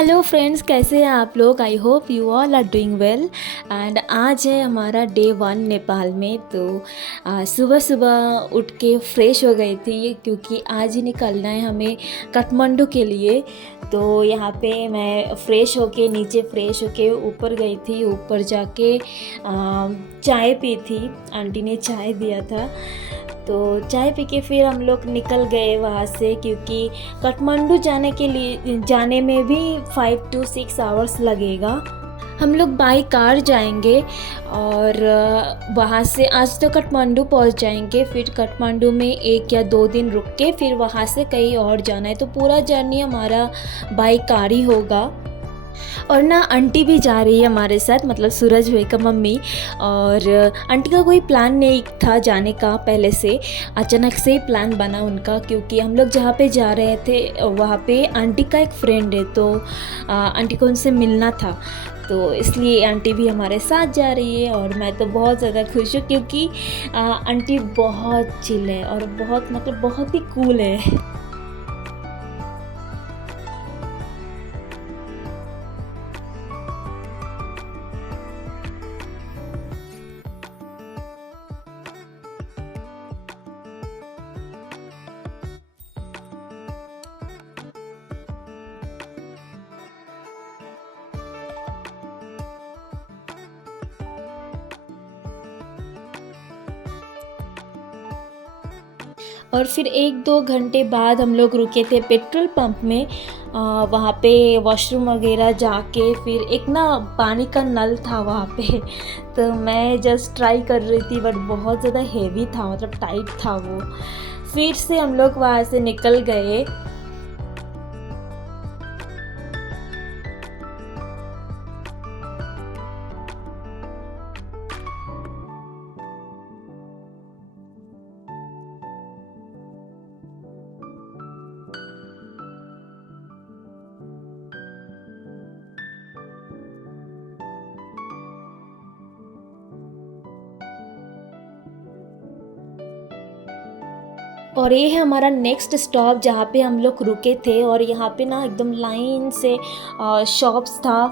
Hello friends, कैसे हैं आप लोग। I hope you all are doing well. And आज है हमारा डे 1 नेपाल में। तो सुबह सुबह उठ के फ्रेश हो गई थी क्योंकि आज ही निकलना है हमें काठमांडू के लिए। तो यहाँ पे मैं फ़्रेश होके नीचे फ्रेश होके ऊपर गई थी। ऊपर जाके चाय पी थी, आंटी ने चाय दिया था। तो चाय पी के फिर हम लोग निकल गए वहाँ से, क्योंकि काठमांडू जाने में भी 5 to 6 आवर्स लगेगा। हम लोग बाई कार जाएंगे और वहाँ से आज तो काठमांडू पहुँच जाएंगे। फिर काठमांडू में 1 या 2 दिन रुक के फिर वहाँ से कहीं और जाना है। तो पूरा जर्नी हमारा बाई कार ही होगा। और ना आंटी भी जा रही है हमारे साथ, मतलब सूरज भाई का मम्मी। और आंटी का कोई प्लान नहीं था जाने का पहले से, अचानक से ही प्लान बना उनका। क्योंकि हम लोग जहाँ पे जा रहे थे वहाँ पे आंटी का एक फ्रेंड है, तो आंटी को उनसे मिलना था। तो इसलिए आंटी भी हमारे साथ जा रही है। और मैं तो बहुत ज़्यादा खुश हूँ क्योंकि आंटी बहुत चिल है और बहुत ही कूल है। और फिर 1-2 घंटे बाद हम लोग रुके थे पेट्रोल पंप में। वहाँ पे वॉशरूम वगैरह जाके फिर एक ना पानी का नल था वहाँ पे। तो मैं जस्ट ट्राई कर रही थी, बट बहुत ज़्यादा हेवी था, मतलब टाइट था वो। फिर से हम लोग वहाँ से निकल गए। और ये है हमारा नेक्स्ट स्टॉप जहाँ पे हम लोग रुके थे। और यहाँ पे ना एकदम लाइन से शॉप्स था।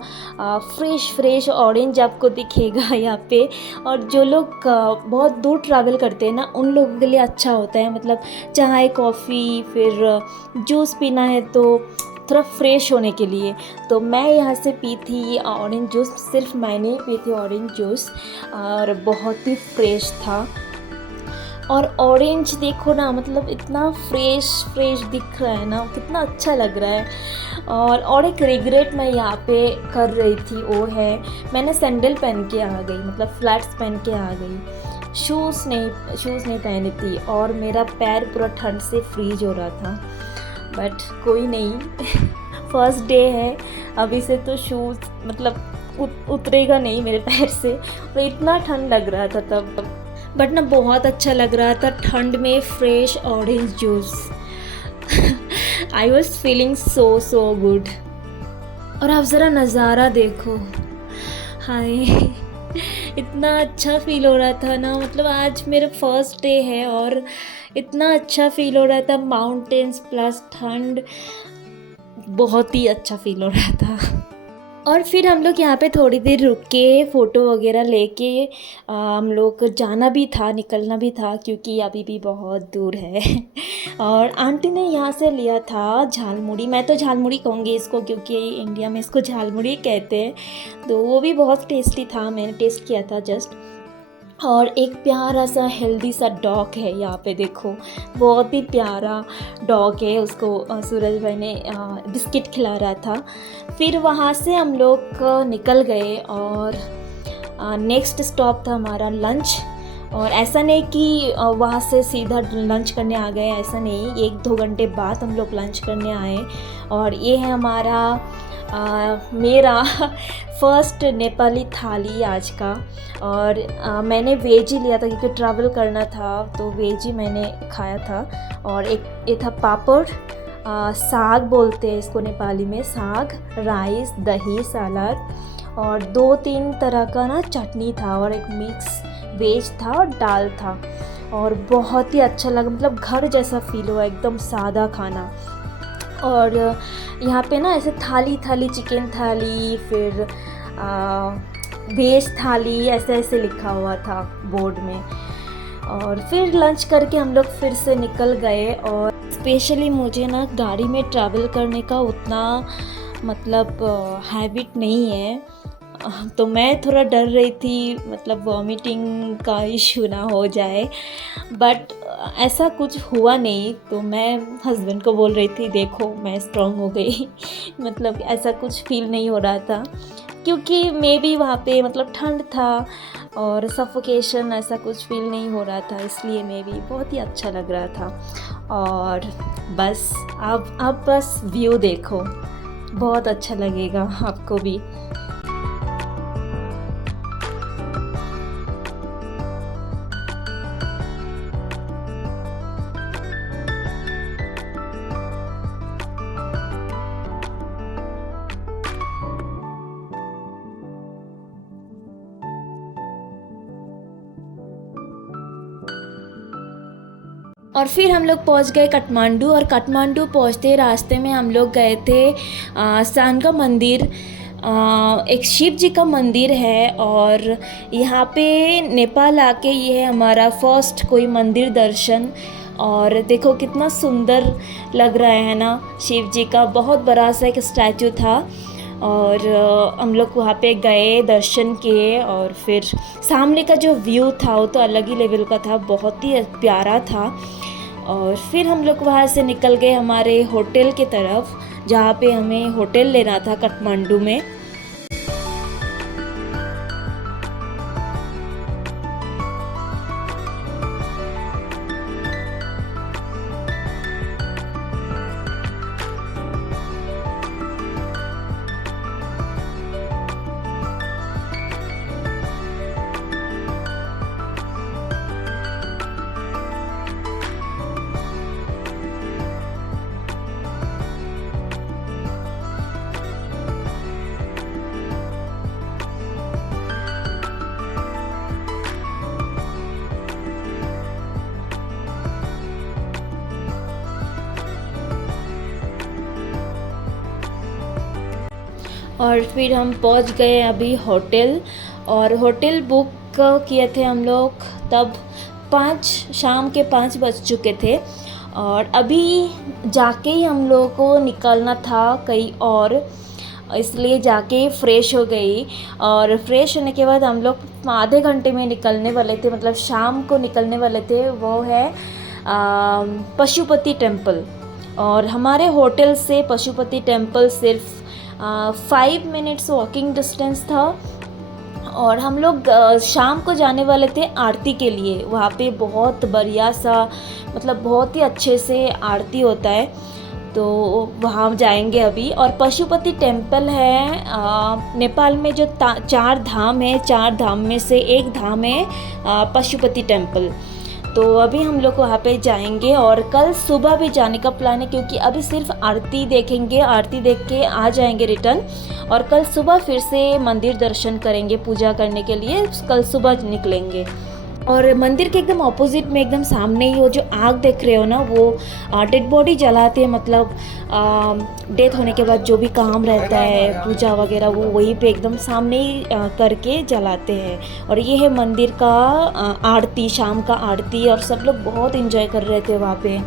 फ्रेश फ्रेश ऑरेंज आपको दिखेगा यहाँ पे। और जो लोग बहुत दूर ट्रैवल करते हैं ना, उन लोगों के लिए अच्छा होता है, मतलब चाय कॉफ़ी फिर जूस पीना है तो थोड़ा फ्रेश होने के लिए। तो मैं यहाँ से पी थी ऑरेंज जूस, सिर्फ मैंने ही पी थी ऑरेंज जूस, और बहुत ही फ्रेश था। और ऑरेंज देखो ना, मतलब इतना फ्रेश फ्रेश दिख रहा है ना, कितना अच्छा लग रहा है। और एक रिग्रेट मैं यहाँ पे कर रही थी, वो है मैंने सैंडल पहन के आ गई, मतलब फ्लैट्स पहन के आ गई। शूज़ नहीं पहनी थी और मेरा पैर पूरा ठंड से फ्रीज हो रहा था। बट कोई नहीं फर्स्ट डे है, अभी से तो शूज़ मतलब उतरेगा नहीं मेरे पैर से। तो इतना ठंड लग रहा था तब, बट ना बहुत अच्छा लग रहा था ठंड में fresh orange juice. I was feeling so good. और आप ज़रा नज़ारा देखो, हाय इतना अच्छा फील हो रहा था ना, मतलब आज मेरा फर्स्ट डे है और इतना अच्छा फील हो रहा था। माउंटेन्स प्लस ठंड, बहुत ही अच्छा फील हो रहा था। और फिर हम लोग यहाँ पे थोड़ी देर रुक के फ़ोटो वगैरह लेके हम लोग जाना भी था, निकलना भी था, क्योंकि अभी भी बहुत दूर है। और आंटी ने यहाँ से लिया था झालमुड़ी, मैं तो झालमुड़ी कहूँगी इसको क्योंकि इंडिया में इसको झालमुड़ी कहते हैं। तो वो भी बहुत टेस्टी था, मैंने टेस्ट किया था जस्ट। और एक प्यारा सा हेल्दी सा डॉग है यहाँ पे, देखो बहुत ही प्यारा डॉग है। उसको सूरज भाई ने बिस्किट खिला रहा था। फिर वहाँ से हम लोग निकल गए और नेक्स्ट स्टॉप था हमारा लंच। और ऐसा नहीं कि वहाँ से सीधा लंच करने आ गए, ऐसा नहीं, 1-2 घंटे बाद हम लोग लंच करने आए। और ये है हमारा मेरा फर्स्ट नेपाली थाली आज का। और मैंने वेज ही लिया था क्योंकि ट्रैवल करना था, तो वेज ही मैंने खाया था। और एक ये था पापड़, साग बोलते हैं इसको नेपाली में, साग, राइस, दही, सलाद, और 2-3 तरह का ना चटनी था, और एक मिक्स वेज था और दाल था। और बहुत ही अच्छा लगा, मतलब घर जैसा फील हुआ, एकदम सादा खाना। और यहाँ पे ना ऐसे थाली थाली, चिकन थाली, फिर वेज थाली, ऐसे ऐसे लिखा हुआ था बोर्ड में। और फिर लंच करके हम लोग फिर से निकल गए। और स्पेशली मुझे ना गाड़ी में ट्रैवल करने का उतना मतलब हैबिट नहीं है, तो मैं थोड़ा डर रही थी मतलब वॉमिटिंग का इशू ना हो जाए, बट ऐसा कुछ हुआ नहीं। तो मैं हस्बैंड को बोल रही थी देखो मैं स्ट्रॉन्ग हो गई मतलब ऐसा कुछ फील नहीं हो रहा था, क्योंकि मे बी वहाँ पे मतलब ठंड था और सफोकेशन ऐसा कुछ फील नहीं हो रहा था, इसलिए मे बी बहुत ही अच्छा लग रहा था। और बस अब बस व्यू देखो, बहुत अच्छा लगेगा आपको भी। और फिर हम लोग पहुंच गए काठमांडू। और काठमांडू पहुंचते रास्ते में हम लोग गए थे सांगा मंदिर। एक शिव जी का मंदिर है, और यहाँ पे नेपाल आके ये है हमारा फर्स्ट कोई मंदिर दर्शन। और देखो कितना सुंदर लग रहा है ना, शिव जी का बहुत बड़ा सा एक स्टैचू था। और हम लोग वहाँ पे गए, दर्शन किए, और फिर सामने का जो व्यू था वो तो अलग ही लेवल का था, बहुत ही प्यारा था। और फिर हम लोग वहाँ से निकल गए हमारे होटल की तरफ, जहाँ पे हमें होटल लेना था काठमांडू में। और फिर हम पहुंच गए अभी होटल। और होटल बुक किए थे हम लोग तब शाम के 5 बज चुके थे। और अभी जाके ही हम लोगों को निकलना था कहीं और, इसलिए जाके फ़्रेश हो गई। और फ्रेश होने के बाद हम लोग आधे घंटे में निकलने वाले थे, मतलब शाम को निकलने वाले थे। वो है पशुपति टेम्पल। और हमारे होटल से पशुपति टेम्पल सिर्फ 5 मिनट्स वॉकिंग डिस्टेंस था। और हम लोग शाम को जाने वाले थे आरती के लिए। वहाँ पे बहुत बढ़िया सा मतलब बहुत ही अच्छे से आरती होता है, तो वहाँ जाएंगे अभी। और पशुपति टेम्पल है नेपाल में जो 4 धाम है, 4 धाम में से एक धाम है पशुपति टेम्पल। तो अभी हम लोग वहाँ पे जाएंगे, और कल सुबह भी जाने का प्लान है, क्योंकि अभी सिर्फ आरती देखेंगे, आरती देख के आ जाएंगे रिटर्न। और कल सुबह फिर से मंदिर दर्शन करेंगे, पूजा करने के लिए कल सुबह निकलेंगे। और मंदिर के एकदम ऑपोजिट में एकदम सामने ही वो जो आग देख रहे हो ना, वो डेड बॉडी जलाते हैं, मतलब डेथ होने के बाद जो भी काम रहता है पूजा वगैरह वो वहीं पे एकदम सामने ही करके जलाते हैं। और ये है मंदिर का आरती, शाम का आरती, और सब लोग बहुत एंजॉय कर रहे थे वहाँ पे।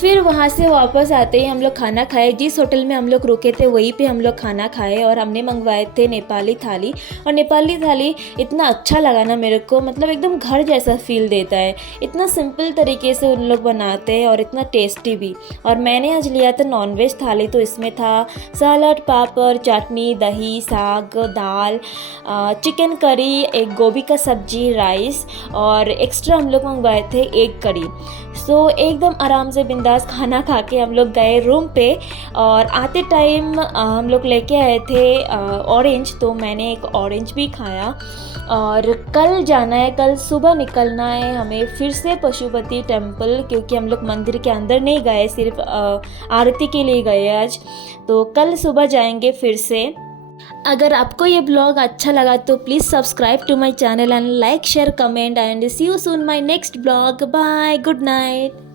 फिर वहाँ से वापस आते ही हम लोग खाना खाए। जिस होटल में हम लोग रुके थे वहीं पे हम लोग खाना खाए, और हमने मंगवाए थे नेपाली थाली। और नेपाली थाली इतना अच्छा लगा ना मेरे को, मतलब एकदम घर जैसा फील देता है। इतना सिंपल तरीके से उन लोग बनाते हैं और इतना टेस्टी भी। और मैंने आज लिया था नॉनवेज थाली, तो इसमें था सलाद, पापड़, चटनी, दही, साग, दाल, चिकन करी, एक गोभी का सब्जी, राइस, और एक्स्ट्रा हम लोग मंगवाए थे एक करी। सो एकदम आराम से बिंदास खाना खाना खा के हम लोग गए रूम पे। और आते टाइम हम लोग लेके आए थे ऑरेंज, तो मैंने एक ऑरेंज भी खाया। और कल जाना है, कल सुबह निकलना है हमें फिर से पशुपति टेम्पल, क्योंकि हम लोग मंदिर के अंदर नहीं गए, सिर्फ आरती के लिए गए आज। तो कल सुबह जाएंगे फिर से। अगर आपको ये ब्लॉग अच्छा लगा तो please subscribe to my channel and like share comment and see you soon my next blog. Bye, good night.